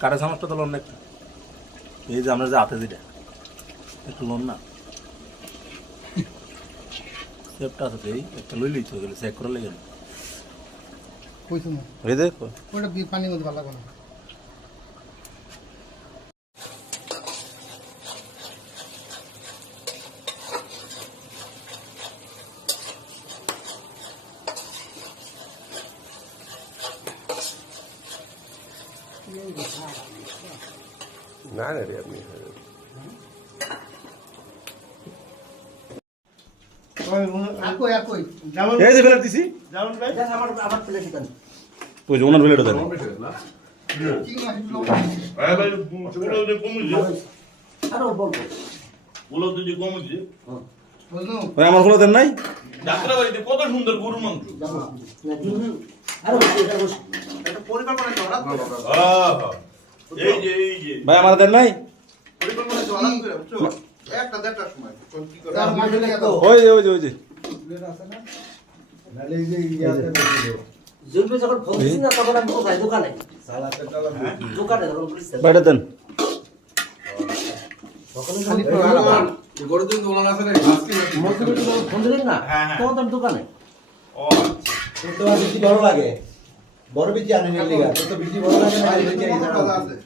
কাটা চামচটা তো লোন না একটু, এই যে আমরা যে হাতে যেটা একটু লোন না সেপটা আছে, এই একটা লইলেই তো গেলে চেক করে লেগে এই দেখো ওটা পানির মধ্যে ভালো লাগবে না। না না রে আপনি এই যে ফেলে দিছি ওই যে ওনার ফেলে দেন ওই আমার ফেলে দেন নাই যাত্রাবাড়িতে কত সুন্দর গরুর মাংস। এই যে ভাই আমার দেন নাই ওই যে ওই যে ওই যে বাইরে দেন দোকানে বড় লাগে বড় বেশি আনে বেশি বড় লাগে